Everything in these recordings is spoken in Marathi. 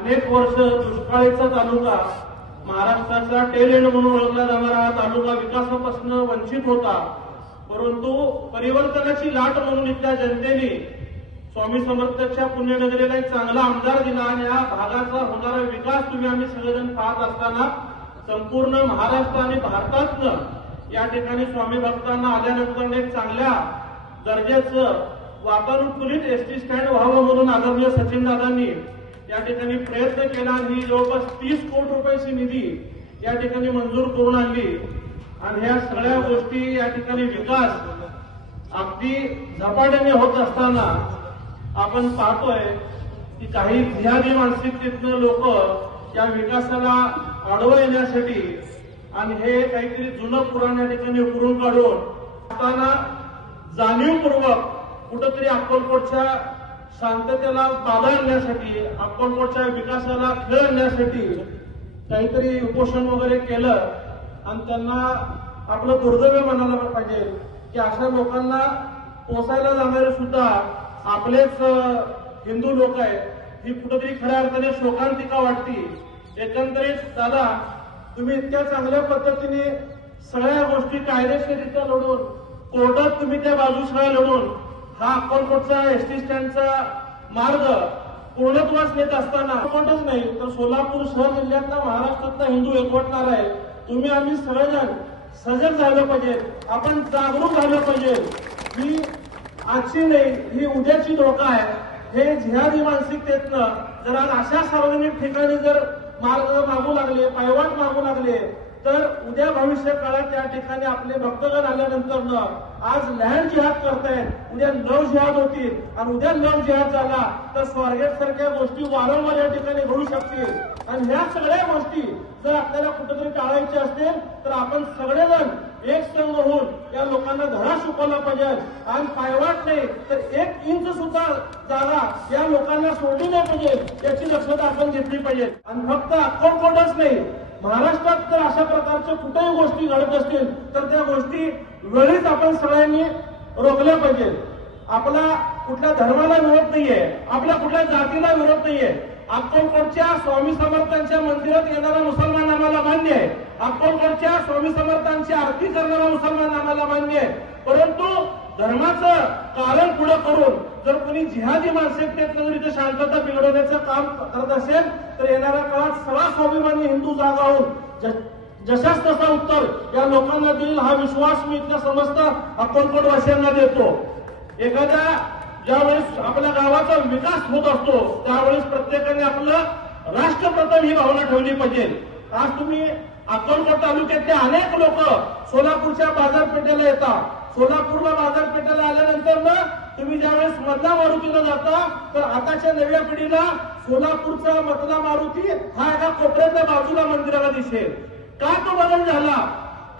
अनेक वर्ष दुष्काळीचा तालुका महाराष्ट्राचा टेल एंड म्हणून ओळखला जाणारा हा तालुका विकासापासून वंचित होता. परंतु परिवर्तनाची लाट म्हणून इथल्या जनतेने स्वामी समर्थच्या पुण्यनगरीला एक चांगला आमदार दिला आणि या भागाचा होणारा विकास तुम्ही आम्ही सगळेजण पाहत असताना संपूर्ण महाराष्ट्र आणि भारतातनं या ठिकाणी स्वामी भक्तांना आल्यानंतर एक चांगल्या दर्जाचं वातानुकूलित एस टी स्टँड व्हावं म्हणून आदरणीय सचिन दादांनी या ठिकाणी प्रयत्न केला आणि ही जवळपास तीस कोटी रुपयाची निधी या ठिकाणी मंजूर करून आणली. आणि ह्या सगळ्या गोष्टी या ठिकाणी विकास अगदी झपाट्याने होत असताना आपण पाहतोय की काही जिहादी मानसिकतेतनं लोक या विकासाला आडवं येण्यासाठी आणि हे काहीतरी जुनं पुराण या ठिकाणी उकरून काढून असताना जाणीवपूर्वक कुठंतरी अक्कलकोटच्या शांततेला बाधा आणण्यासाठी अक्कलकोटच्या विकासाला खेळ आणण्यासाठी काहीतरी उपोषण वगैरे केलं आणि त्यांना आपलं दुर्दैव म्हणायला पाहिजे की अशा लोकांना पोचायला जाणारे सुद्धा आपलेच हिंदू लोक आहेत. ही कुठेतरी खऱ्या अर्थाने शोकांतिका वाटती. एकंदरीत दादा तुम्ही इतक्या चांगल्या पद्धतीने सगळ्या गोष्टी कायदेशीररित्या लढून कोर्टात तुम्ही त्या बाजूस लढून हा अक्कलकोटचा एस टी स्टँडचा मार्ग पूर्णत्वास नेत असताना अक्कलकोटच नाही तर सोलापूर शहर जिल्ह्यातला महाराष्ट्रातला हिंदू एकवटणार आहे. तुम्ही आम्ही सगळेजण सजग झालं पाहिजे आपण जागरूक झालं पाहिजे. ही आजची नाही ही उद्याची धोका आहे. हे जिहादी मानसिकतेतनं जर आज अशा सार्वजनिक ठिकाणी जर मार्ग मागू लागले पायवाट मागू लागले तर उद्या भविष्य काळात त्या ठिकाणी आपले भक्तगण आल्यानंतर न आज लहान जिहाद करतायत. उद्या लव जिहाद होतील. आणि उद्या लव जिहाद झाला तर स्वारगेट सारख्या गोष्टी वारंवार या ठिकाणी घडू शकतील. आणि ह्या सगळ्या गोष्टी जर आपल्याला कुठेतरी टाळायच्या असतील तर आपण सगळेजण एक संघ होऊन या लोकांना धडा शिकवला पाहिजे. आणि पायवाट नाही तर एक इंच सुद्धा जागा या लोकांना सोडली नाही पाहिजे याची दक्षता आपण घेतली पाहिजे. आणि फक्त अक्कलकोटच नाही महाराष्ट्रात जर अशा प्रकारच्या कुठेही गोष्टी घडत असतील तर त्या गोष्टी वेळीच आपण सगळ्यांनी रोखल्या पाहिजेत. आपला कुठल्या धर्माला विरोध नाहीये आपल्या कुठल्या जातीला विरोध नाहीये. अक्कलकोटच्या स्वामी समर्थांच्या मंदिरात येणारा मुसलमान आम्हाला मान्य आहे. अक्कलकोटच्या स्वामी समर्थांची आरती करणारा मुसलमान आम्हाला मान्य आहे. परंतु धर्माचं कारण पुढे करून जर कोणी जिहादी मानसिकतेतनं जर इथे शांतता बिघडवण्याचं काम करत असेल तर येणाऱ्या काळात सगळा स्वाभिमानी हिंदू जागा होऊन ज- जशाच तसा उत्तर या लोकांना देईल हा विश्वास मी इथल्या समस्त अक्कलकोटवासियांना देतो. एखाद्या ज्यावेळेस आपल्या गावाचा विकास होत असतो त्यावेळेस प्रत्येकाने आपलं राष्ट्रप्रथम ही भावना ठेवली पाहिजे. आज तुम्ही अक्कलकोट तालुक्यातले अनेक लोक सोलापूरच्या बाजारपेठेला येतात. सोलापूरला बाजारपेठेला आल्यानंतर ना तुम्ही ज्यावेळेस मतदा मारुतीला जाता तर आताच्या नव्या पिढीला सोलापूरचा मतदा मारुती हा एका कोपऱ्याच्या बाजूला मंदिराला दिसेल. का तो बदल झाला?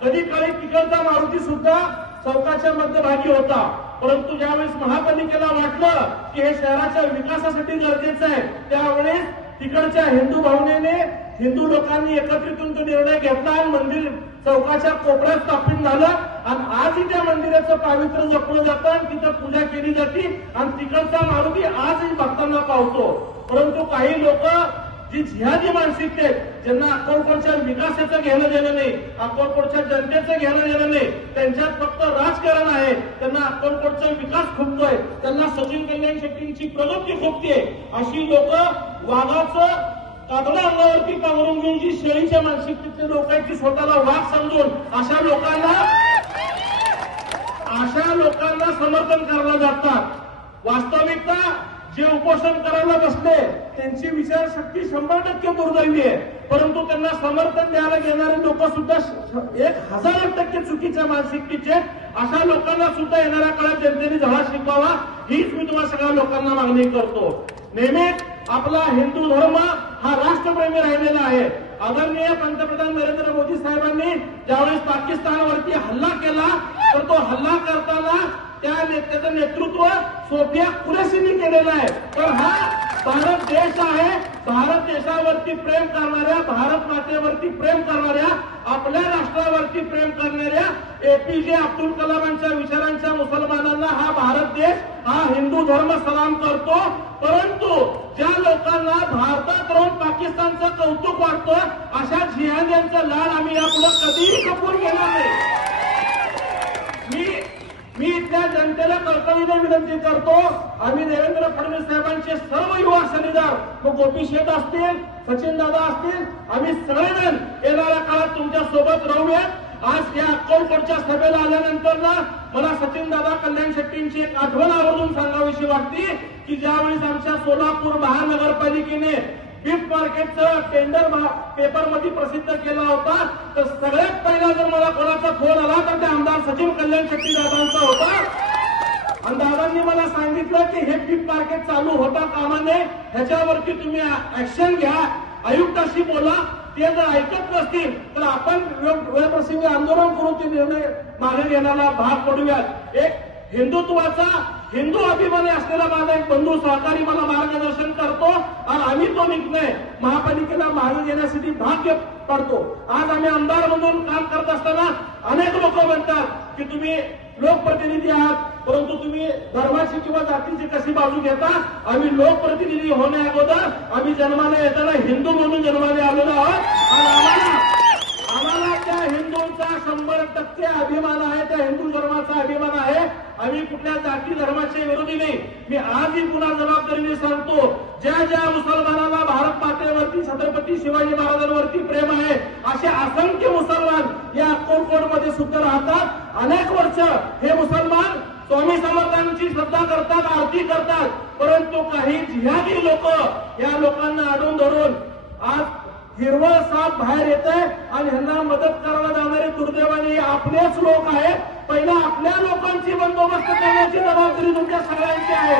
कधी काळी तिकडचा मारुती सुद्धा चौकाच्या मध्यभागी होता. परंतु ज्यावेळेस महापालिकेला वाटलं की हे शहराच्या विकासासाठी गरजेचं आहे त्यावेळेस तिकडच्या हिंदू भावनेने हिंदू लोकांनी एकत्रितून तो निर्णय घेतला आणि मंदिर चौकाच्या कोपऱ्यात स्थापित झालं. आणि आजही त्या मंदिराचं पावित्र्य जपलं जातं आणि तिथं पूजा केली जाते. आणि तिकडचा मारुती आजही भक्तांना पावतो. परंतु काही लोक जी जिहादी मानसिकते आहेत, ज्यांना अक्कलकोटच्या विकासाचं घेणं देणं नाही अक्कलकोटच्या जनतेचं घेणं देणं नाही त्यांच्यात फक्त राजकारण आहे. त्यांना अक्कलकोटचा विकास खुपतोय. त्यांना सचिन कल्याण शेट्टींची प्रगती खुपते अशी लोक वाघाचं कागदा अंगावरती पांघरून घेऊन जी शेळीच्या मानसिकतेचे लोक आहेत ती स्वतःला वाघ समजून अशा लोकांना अशा लोकांना समर्थन करायला जातात. वास्तविकता जे उपोषण करायला बसले त्यांची विचारशक्ती शंभर टक्के दुर्दैवी आहे. परंतु त्यांना समर्थन द्यायला घेणारे लोक सुद्धा एक हजार टक्के चुकीच्या मानसिकतेचे अशा लोकांना सुद्धा येणाऱ्या काळात जनतेने धडा शिकवावा हीच मी तुम्हाला सगळ्या लोकांना मागणी करतो. नेहमीच आपला हिंदू धर्म हा राष्ट्रप्रेमी राहिलेला आहे. आदरणीय पंतप्रधान नरेंद्र मोदी साहेबांनी ज्यावेळेस पाकिस्तानवरती हल्ला केला तर तो हल्ला त्या नेत्याचं नेतृत्व सोफिया कुरेशींनी केलेलं आहे. तर हा भारत देश आहे. भारत देशावरती प्रेम करणाऱ्या भारत मातेवरती प्रेम करणाऱ्या आपल्या राष्ट्रावरती प्रेम करणाऱ्या एपीजे अब्दुल कलामांच्या विचारांच्या मुसलमानांना हा भारत देश हा हिंदू धर्म सलाम करतो. परंतु ज्या लोकांना भारतात राहून पाकिस्तानचं कौतुक वाटतं अशा जिहाद्यांचं लाड आम्ही यापुढे कधीही कपू घेणार नाही मी मी इथल्या जनतेला कर्तव्य विनंती करतो. आम्ही देवेंद्र फडणवीस साहेबांचे सर्व युवा सन्निधान मग गोपी शेठ असतील सचिन दादा असतील आम्ही सगळेजण येणाऱ्या काळात तुमच्यासोबत राहूयात आज या अक्कलकोटच्या सभेला आल्यानंतर ना मला सचिन दादा कल्याण शेट्टींची एक आठवण आवर्जून सांगावीशी वाटते की ज्यावेळेस आमच्या सोलापूर महानगरपालिकेने बीफ मार्केटचं टेंडर पेपरमध्ये प्रसिद्ध केला होता तर सगळ्यात पहिला जर मला कोणाचा फोन आला तर ते आमदार सचिन कल्याण शेट्टी दादांचा होता. आणि दादांनी मला सांगितलं की हे बीफ मार्केट चालू होता कामा नये. ह्याच्यावरती तुम्ही ऍक्शन घ्या. आयुक्ताशी बोला. ते जर ऐकत नसतील तर आपण वेळप्रसंगी आंदोलन करून ते निर्णय मागे घेण्याला भाग पडूयात. एक हिंदुत्वाचा हिंदू अभिमानी असलेला माझा एक बंधू सहकारी मला मार्गदर्शन करतो. आणि आम्ही तो निर्णय महापालिकेला मागे घेण्यासाठी भाग्य पडतो. आज आम्ही आमदार म्हणून काम करत असताना अनेक लोक म्हणतात की तुम्ही लोकप्रतिनिधी आहात परंतु तुम्ही धर्माची किंवा जातीची कशी बाजू घेता आम्ही लोकप्रतिनिधी होण्या अगोदर आम्ही जन्माला येताना हिंदू म्हणून जन्माला आलेलो आहोत. आणि आम्हाला आम्हाला त्या हिंदूंचा शंभर टक्के अभिमान आहे त्या हिंदू धर्माचा अभिमान आहे. आम्ही कुठल्या जाती धर्माच्या विरोधी नाही. मी आजही पुन्हा जबाबदारीने सांगतो ज्या ज्या मुसलमानांना भारत मातेवरती छत्रपती शिवाजी महाराजांवरती प्रेम आहे असे असंख्य मुसलमान या कोरकोडमध्ये सुद्धा राहतात. अनेक वर्ष हे मुसलमान स्वामी समर्थांची श्रद्धा करतात आरती करतात परंतु काही जिहादी लोक या लोकांना अडून धरून आज हिरवळ साप बाहेर येत आहे आणि ह्यांना मदत करायला जाणारे दुर्दैवाने हे आपलेच लोक आहेत. पहिला आपल्या लोकांची बंदोबस्त करण्याची जबाबदारी तुमच्या सगळ्यांची आहे.